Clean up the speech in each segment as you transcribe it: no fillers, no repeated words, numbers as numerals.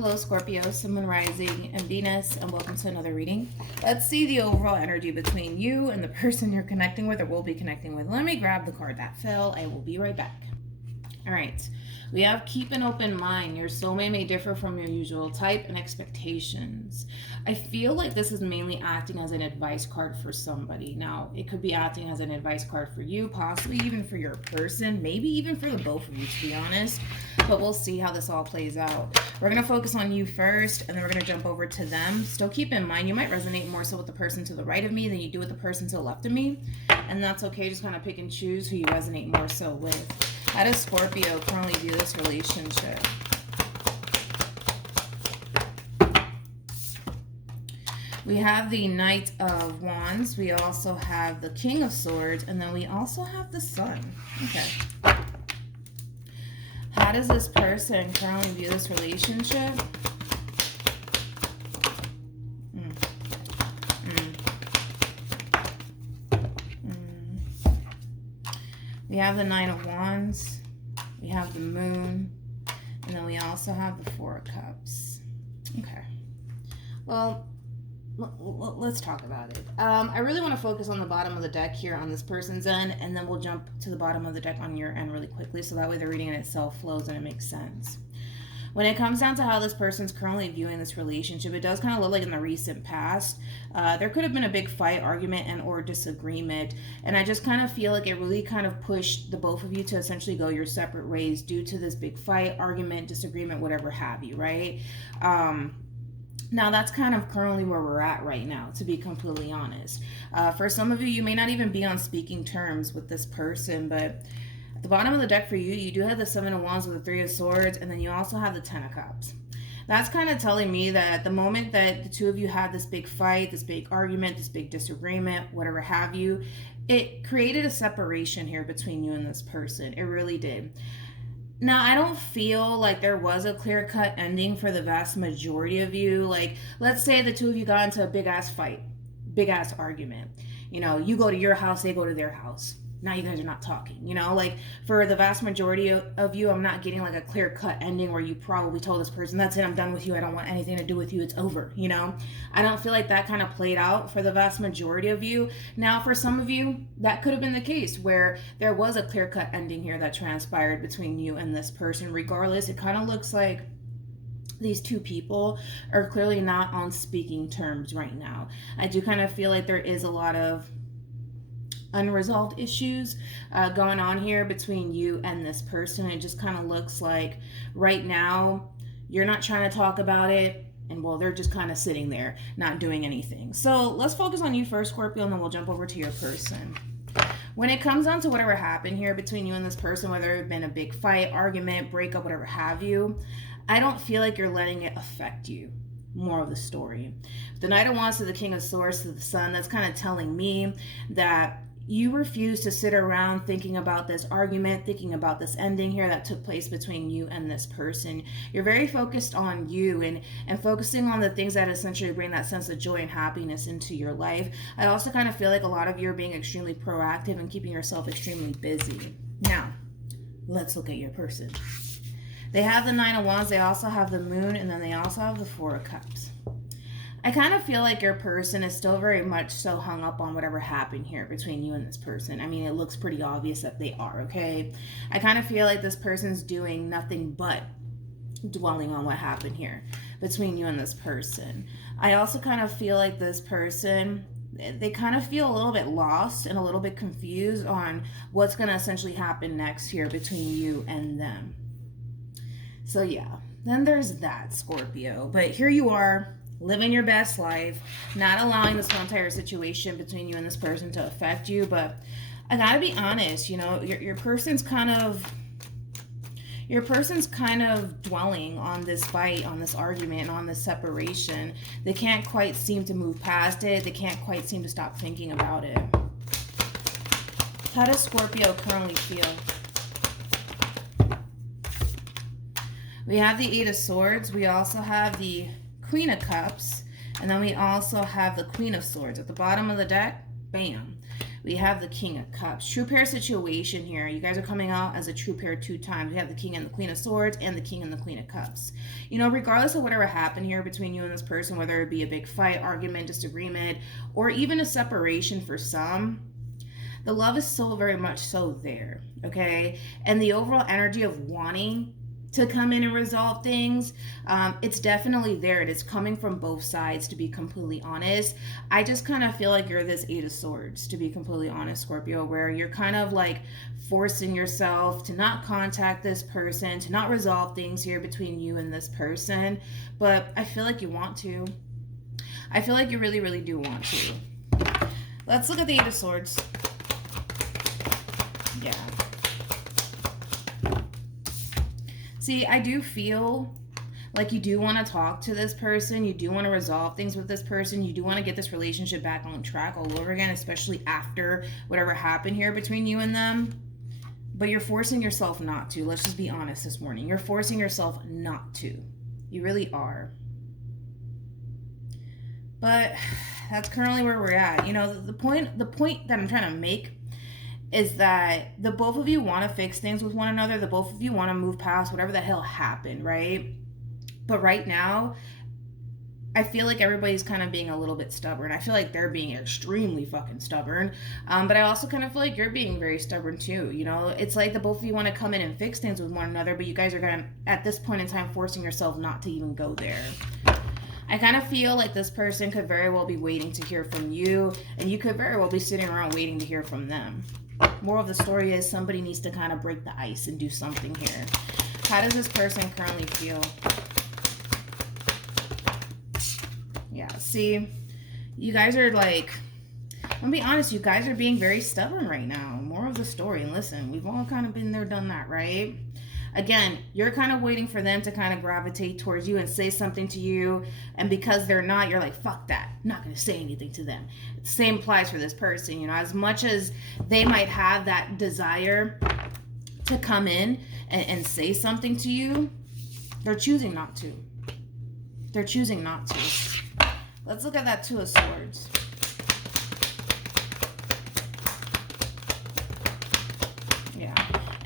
Hello, Scorpio, Sun, Moon, Rising, and Venus, and welcome to another reading. Let's see the overall energy between you and the person you're connecting with or will be connecting with. Let me grab the card that fell. I will be right back. All right. We have keep an open mind. Your soulmate may differ from your usual type and expectations. I feel like this is mainly acting as an advice card for somebody. Now, it could be acting as an advice card for you, possibly even for your person, maybe even for the both of you, to be honest. But we'll see how this all plays out. We're going to focus on you first, and then we're going to jump over to them. Still keep in mind, you might resonate more so with the person to the right of me than you do with the person to the left of me. And that's okay. Just kind of pick and choose who you resonate more so with. How does Scorpio currently view this relationship? We have the Knight of Wands. We also have the King of Swords. And then we also have the Sun. Okay. How does this person currently view this relationship? We have the Nine of Wands, we have the Moon, and then we also have the Four of Cups. Okay. Well, let's talk about it. I really want to focus on the bottom of the deck here on this person's end, and then we'll jump to the bottom of the deck on your end really quickly, so that way the reading in itself flows and it makes sense. When it comes down to how this person's currently viewing this relationship, it does kind of look like in the recent past, there could have been a big fight, argument, and or disagreement. And I just kind of feel like it really kind of pushed the both of you to essentially go your separate ways due to this big fight, argument, disagreement, whatever have you, right? Now, that's kind of currently where we're at right now, to be completely honest. For some of you, you may not even be on speaking terms with this person, but at the bottom of the deck for you, you do have the Seven of Wands with the Three of Swords, and then you also have the Ten of Cups. That's kind of telling me that the moment that the two of you had this big fight, this big argument, this big disagreement, whatever have you, it created a separation here between you and this person. It really did. Now, I don't feel like there was a clear-cut ending for the vast majority of you. Like, let's say the two of you got into a big-ass fight, big-ass argument. You know, you go to your house, they go to their house. Now you guys are not talking, you know, like for the vast majority of you, I'm not getting like a clear cut ending where you probably told this person, that's it, I'm done with you, I don't want anything to do with you, it's over, you know. I don't feel like that kind of played out for the vast majority of you. Now for some of you, that could have been the case where there was a clear cut ending here that transpired between you and this person. Regardless, it kind of looks like these two people are clearly not on speaking terms right now. I do kind of feel like there is a lot of unresolved issues going on here between you and this person. It just kind of looks like right now you're not trying to talk about it, and well, they're just kind of sitting there not doing anything. So let's focus on you first, Scorpio, and then we'll jump over to your person. When it comes down to whatever happened here between you and this person, whether it's been a big fight, argument, breakup, whatever have you, I don't feel like you're letting it affect you. More of the story. The Knight of Wands to the King of Swords to the Sun, that's kind of telling me that you refuse to sit around thinking about this argument, thinking about this ending here that took place between you and this person. You're very focused on you and focusing on the things that essentially bring that sense of joy and happiness into your life. I also kind of feel like a lot of you are being extremely proactive and keeping yourself extremely busy. Now, let's look at your person. They have the Nine of Wands, they also have the Moon, and then they also have the Four of Cups. I kind of feel like your person is still very much so hung up on whatever happened here between you and this person. I mean, it looks pretty obvious that they are, okay? I kind of feel like this person's doing nothing but dwelling on what happened here between you and this person. I also kind of feel like this person, they kind of feel a little bit lost and a little bit confused on what's going to essentially happen next here between you and them. So yeah, then there's that, Scorpio. But here you are, living your best life, not allowing this whole entire situation between you and this person to affect you. But I gotta be honest, you know, your person's kind of dwelling on this fight, on this argument, on this separation. They can't quite seem to move past it. They can't quite seem to stop thinking about it. How does Scorpio currently feel? We have the Eight of Swords. We also have the Queen of Cups. And then we also have the Queen of Swords. At the bottom of the deck, bam. We have the King of Cups. True pair situation here. You guys are coming out as a true pair 2 times. We have the King and the Queen of Swords and the King and the Queen of Cups. You know, regardless of whatever happened here between you and this person, whether it be a big fight, argument, disagreement, or even a separation for some, the love is still very much so there, okay? And the overall energy of wanting to come in and resolve things, it's definitely there. It is coming from both sides, to be completely honest. I just kind of feel like you're this 8 of Swords, to be completely honest, Scorpio, where you're kind of like forcing yourself to not contact this person, to not resolve things here between you and this person. But I feel like you want to. I feel like you really, really do want to. Let's look at the 8 of Swords. Yeah. See, I do feel like you do want to talk to this person. You do want to resolve things with this person. You do want to get this relationship back on track all over again, especially after whatever happened here between you and them. But you're forcing yourself not to. Let's just be honest this morning. You're forcing yourself not to. You really are. But that's currently where we're at. You know, the point that I'm trying to make is that the both of you want to fix things with one another. The both of you want to move past whatever the hell happened, right? But right now, I feel like everybody's kind of being a little bit stubborn. I feel like they're being extremely fucking stubborn. But I also kind of feel like you're being very stubborn too. You know, it's like the both of you want to come in and fix things with one another, but you guys are going to, at this point in time, forcing yourself not to even go there. I kind of feel like this person could very well be waiting to hear from you, and you could very well be sitting around waiting to hear from them. More of the story is somebody needs to kind of break the ice and do something here. How does this person currently feel? Yeah, see, you guys are like, I'm gonna be honest, you guys are being very stubborn right now. More of the story. And listen, we've all kind of been there, done that, right? Again, you're kind of waiting for them to kind of gravitate towards you and say something to you. And because they're not, you're like, fuck that. I'm not going to say anything to them. The same applies for this person. You know, as much as they might have that desire to come in and say something to you, they're choosing not to. They're choosing not to. Let's look at that 2 of Swords. Yeah.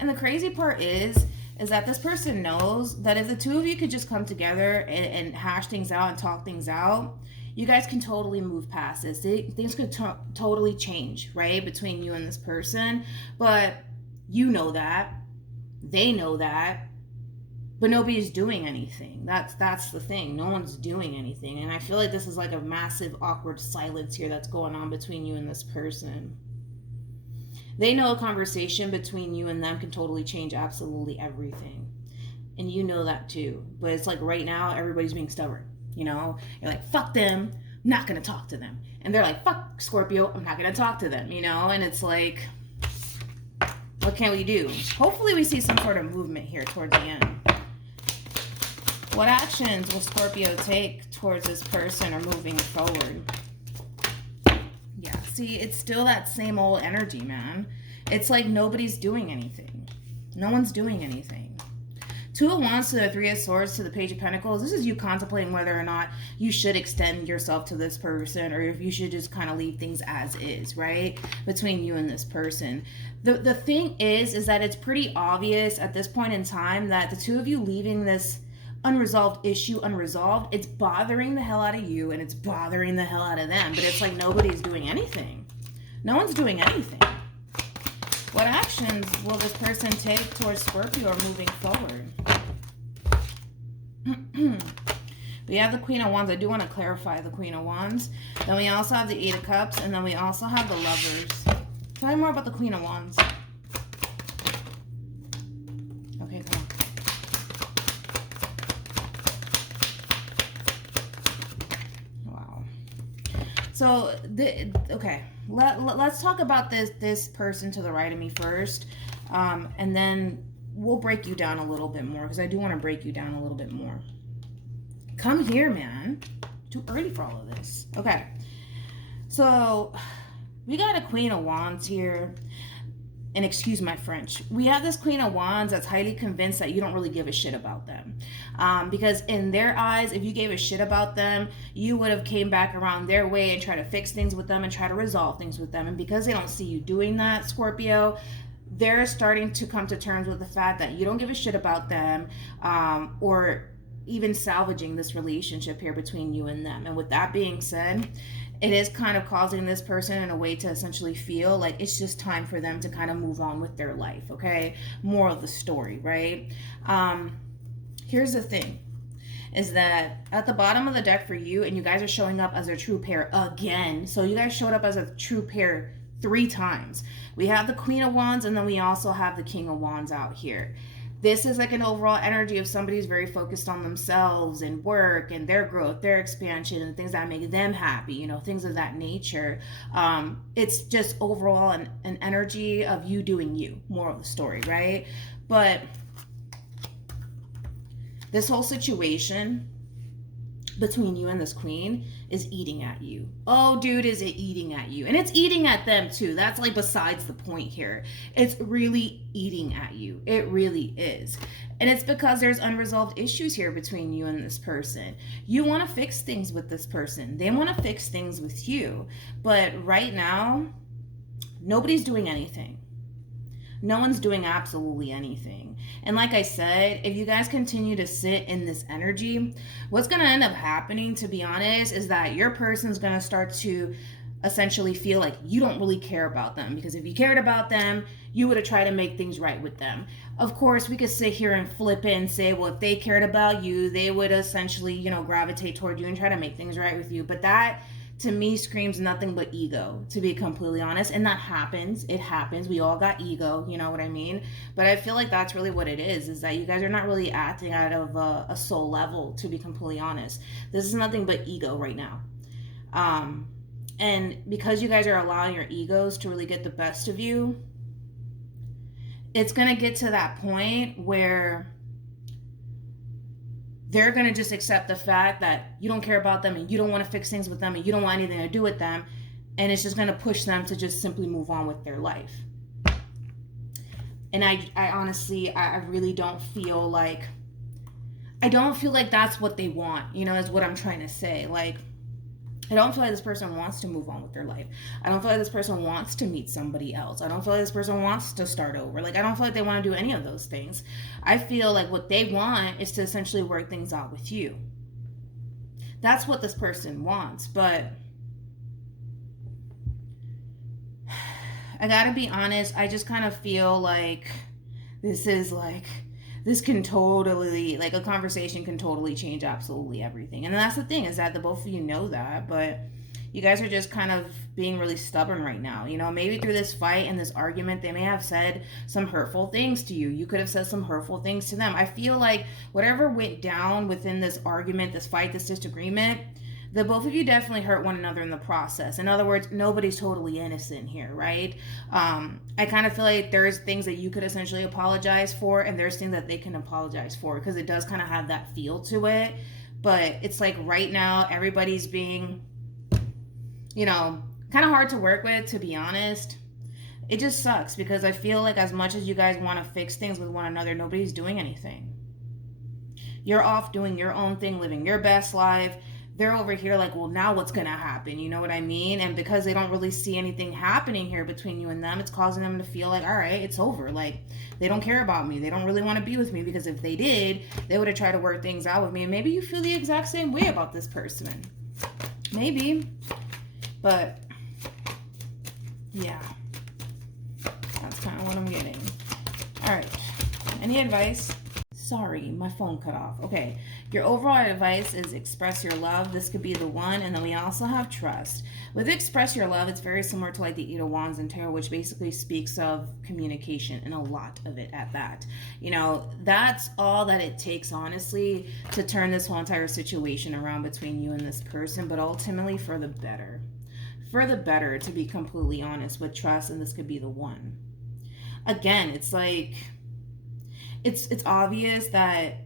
And the crazy part is that this person knows that if the two of you could just come together and hash things out and talk things out, you guys can totally move past this. Things could totally change, right, between you and this person. But you know that. They know that. But nobody's doing anything. That's the thing. No one's doing anything. And I feel like this is like a massive awkward silence here that's going on between you and this person. They know a conversation between you and them can totally change absolutely everything. And you know that too. But it's like right now, everybody's being stubborn. You know? You're like, fuck them. I'm not going to talk to them. And they're like, fuck Scorpio. I'm not going to talk to them. You know? And it's like, what can we do? Hopefully we see some sort of movement here towards the end. What actions will Scorpio take towards this person or moving forward? Yeah, see, it's still that same old energy, man. It's like nobody's doing anything. No one's doing anything. 2 of Wands to the 3 of Swords to the Page of Pentacles. This is you contemplating whether or not you should extend yourself to this person or if you should just kind of leave things as is, right? Between you and this person. The thing is that it's pretty obvious at this point in time that the 2 of you leaving this unresolved issue unresolved, it's bothering the hell out of you and it's bothering the hell out of them, but it's like nobody's doing anything. No one's doing anything. What actions will this person take towards Scorpio or moving forward? We have the Queen of Wands. I do want to clarify the Queen of Wands. Then we also have the 8 of Cups, and then we also have the Lovers. Tell me more about the Queen of Wands. Okay, come on. So, okay, let's talk about this person to the right of me first, and then we'll break you down a little bit more, because I do want to break you down a little bit more. Come here, man. Too early for all of this. Okay, so we got a Queen of Wands here. and excuse my French, we have this Queen of Wands that's highly convinced that you don't really give a shit about them. Because in their eyes, if you gave a shit about them, you would have came back around their way and try to fix things with them and try to resolve things with them. And because they don't see you doing that, Scorpio, they're starting to come to terms with the fact that you don't give a shit about them, or even salvaging this relationship here between you and them. And with that being said, it is kind of causing this person in a way to essentially feel like it's just time for them to kind of move on with their life, okay? More of the story, right? Here's the thing, is that at the bottom of the deck for you, and you guys are showing up as a true pair again. So you guys showed up as a true pair 3 times. We have the Queen of Wands, and then we also have the King of Wands out here. This is like an overall energy of somebody who's very focused on themselves and work and their growth, their expansion, and things that make them happy, you know, things of that nature. It's just overall an energy of you doing you, more of the story, right? But this whole situation between you and this queen is eating at you. Oh, dude, is it eating at you? And it's eating at them too. That's like besides the point here. It's really eating at you. It really is. And it's because there's unresolved issues here between you and this person. You want to fix things with this person. They want to fix things with you. But right now, nobody's doing anything. No one's doing absolutely anything. And like I said, if you guys continue to sit in this energy, what's going to end up happening, to be honest, is that your person's going to start to essentially feel like you don't really care about them. Because if you cared about them, you would have tried to make things right with them. Of course, we could sit here and flip it and say, well, if they cared about you, they would essentially, you know, gravitate toward you and try to make things right with you. But that, to me, screams nothing but ego, to be completely honest. And that happens. It happens. We all got ego, you know what I mean? But I feel like that's really what it is that you guys are not really acting out of a soul level, to be completely honest. This is nothing but ego right now. And because you guys are allowing your egos to really get the best of you, it's going to get to that point where they're going to just accept the fact that you don't care about them and you don't want to fix things with them and you don't want anything to do with them. And it's just going to push them to just simply move on with their life. And I honestly, I really don't feel like, that's what they want, you know, is what I'm trying to say. Like, I don't feel like this person wants to move on with their life. I don't feel like this person wants to meet somebody else. I don't feel like this person wants to start over. Like, I don't feel like they want to do any of those things. I feel like what they want is to essentially work things out with you. That's what this person wants. But I gotta be honest, I just kind of feel like this can totally, like, a conversation can totally change absolutely everything. And that's the thing, is that the both of you know that, but you guys are just kind of being really stubborn right now. You know, maybe through this fight and this argument, they may have said some hurtful things to you. You could have said some hurtful things to them. I feel like whatever went down within this argument, this fight, this disagreement, the both of you definitely hurt one another in the process. In other words, nobody's totally innocent here, right? I kind of feel like there's things that you could essentially apologize for, and there's things that they can apologize for, because it does kind of have that feel to it. But it's like right now, everybody's being, you know, kind of hard to work with, to be honest. It just sucks, because I feel like as much as you guys want to fix things with one another, nobody's doing anything. You're off doing your own thing, living your best life. They're over here like, well, now what's going to happen? You know what I mean? And because they don't really see anything happening here between you and them, it's causing them to feel like, all right, it's over. Like, they don't care about me. They don't really want to be with me, because if they did, they would have tried to work things out with me. And maybe you feel the exact same way about this person. Maybe. But, yeah. That's kind of what I'm getting. All right. Any advice? Sorry, my phone cut off. Okay, your overall advice is express your love. This could be the one. And then we also have trust. With express your love, it's very similar to like the Eight of Wands and Tarot, which basically speaks of communication, and a lot of it at that. You know, that's all that it takes, honestly, to turn this whole entire situation around between you and this person, but ultimately for the better. For the better, to be completely honest, with trust, and this could be the one. Again, it's like, it's obvious that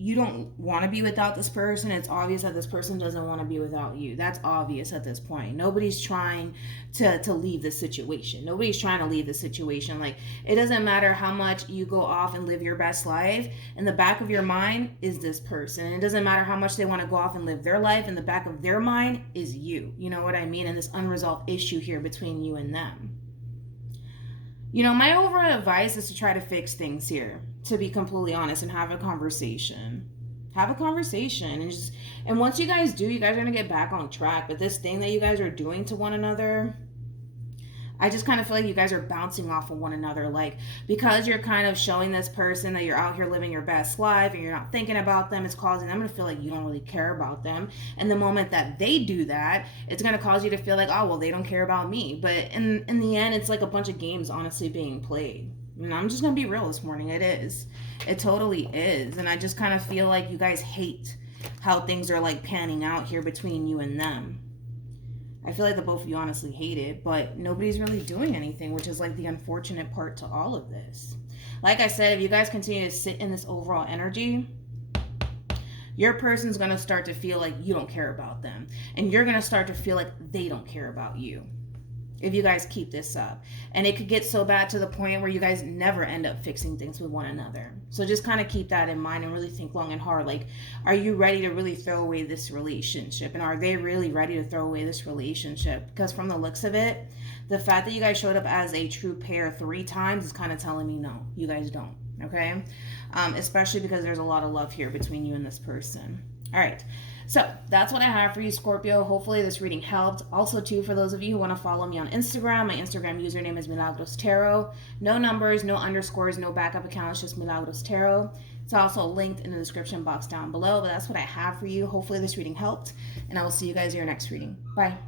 you don't want to be without this person. It's obvious that this person doesn't want to be without you. That's obvious at this point. Nobody's trying to leave the situation. Nobody's trying to leave the situation. Like, it doesn't matter how much you go off and live your best life. In the back of your mind is this person. It doesn't matter how much they want to go off and live their life. In the back of their mind is you. You know what I mean? And this unresolved issue here between you and them. You know, my overall advice is to try to fix things here, to be completely honest, and have a conversation. Have a conversation. And once you guys do, you guys are going to get back on track. But this thing that you guys are doing to one another, I just kind of feel like you guys are bouncing off of one another. Like, because you're kind of showing this person that you're out here living your best life and you're not thinking about them, it's causing them to feel like you don't really care about them. And the moment that they do that, it's going to cause you to feel like, oh, well, they don't care about me. But in the end, it's like a bunch of games honestly being played. And I'm just going to be real this morning. It is. It totally is. And I just kind of feel like you guys hate how things are like panning out here between you and them. I feel like the both of you honestly hate it, but nobody's really doing anything, which is like the unfortunate part to all of this. Like I said, if you guys continue to sit in this overall energy, your person's going to start to feel like you don't care about them. And you're going to start to feel like they don't care about you if you guys keep this up. And it could get so bad to the point where you guys never end up fixing things with one another. So just kind of keep that in mind and really think long and hard. Like, are you ready to really throw away this relationship? And are they really ready to throw away this relationship? Because from the looks of it, the fact that you guys showed up as a true pair 3 times is kind of telling me no, you guys don't. Okay? Especially because there's a lot of love here between you and this person. All right. So that's what I have for you, Scorpio. Hopefully this reading helped. Also, too, for those of you who want to follow me on Instagram, my Instagram username is MilagrosTarot. No numbers, no underscores, no backup accounts, just MilagrosTarot. It's also linked in the description box down below. But that's what I have for you. Hopefully this reading helped. And I will see you guys in your next reading. Bye.